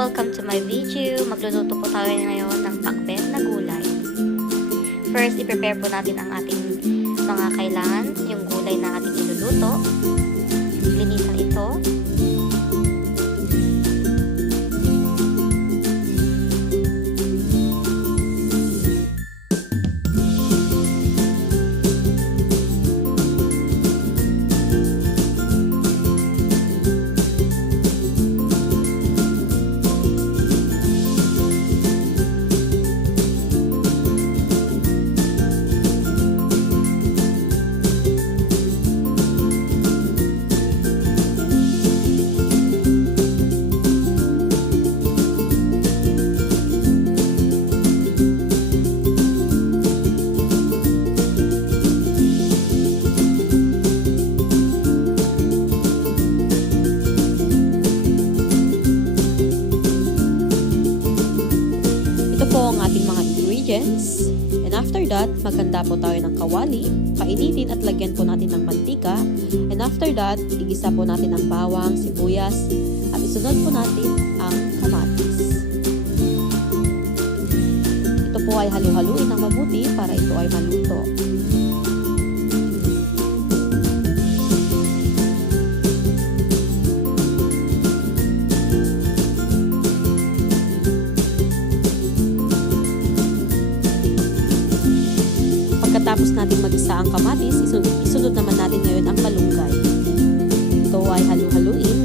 Welcome to my video. Magluluto po tayo ngayon ng pakbet na gulay. First, i-prepare po natin ang ating mga kailangan, yung gulay na ating iluluto. Linisan ito. Po ang ating mga ingredients. And after that, maghanda po tayo ng kawali, painitin at lagyan po natin ng mantika. And after that, igisa po natin ang bawang, sibuyas, at isunod po natin ang kamatis. Ito po ay halu-haluin ng mabuti para ito ay maluto. Pagkatapos natin mag-isa ang kamatis, isunod naman natin ngayon ang malunggay. Ito ay halu-haluin